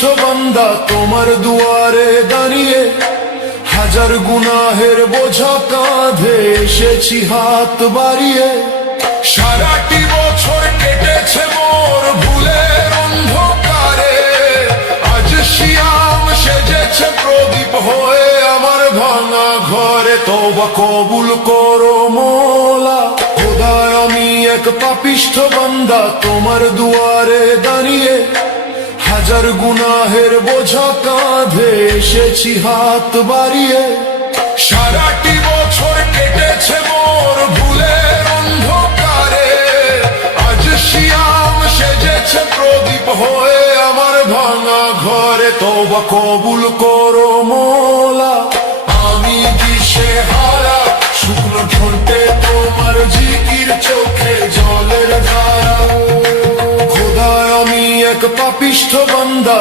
পাপিষ্ঠ বান্দা তোমার দুয়ারে দাঁড়িয়ে, হাজার গুনাহের বোঝা কাঁধে এসেছি হাত বাড়িয়ে। সারাটি বছর কেটেছে মোর ভুলের অন্ধকারে, আজ শিয়াম সেজেছে প্রদীপ হয়ে আমার ভাঙা ঘরে। তওবা কবুল করো মোলা, খোদায় আমি এক পাপিষ্ঠ বান্দা তোমার দুয়ারে দাঁড়িয়ে, হাজার গুনাহের বোঝা কাঁধে এসেছি হাত বাড়িয়ে। সারাটি বছর কেটেছে মোর ভুলের অন্ধকারে, আজ শিয়াম সেজেছে প্রদীপ হয়ে আমার ভাঙা ঘরে। তওবা কবুল করো মোলা, আমি দিশে হারা, শুকনো ঠোঁটে তোমার জিকির, চোখে জলের ধারা। খোদায় আমি এক পাপিষ্ঠ বান্দা।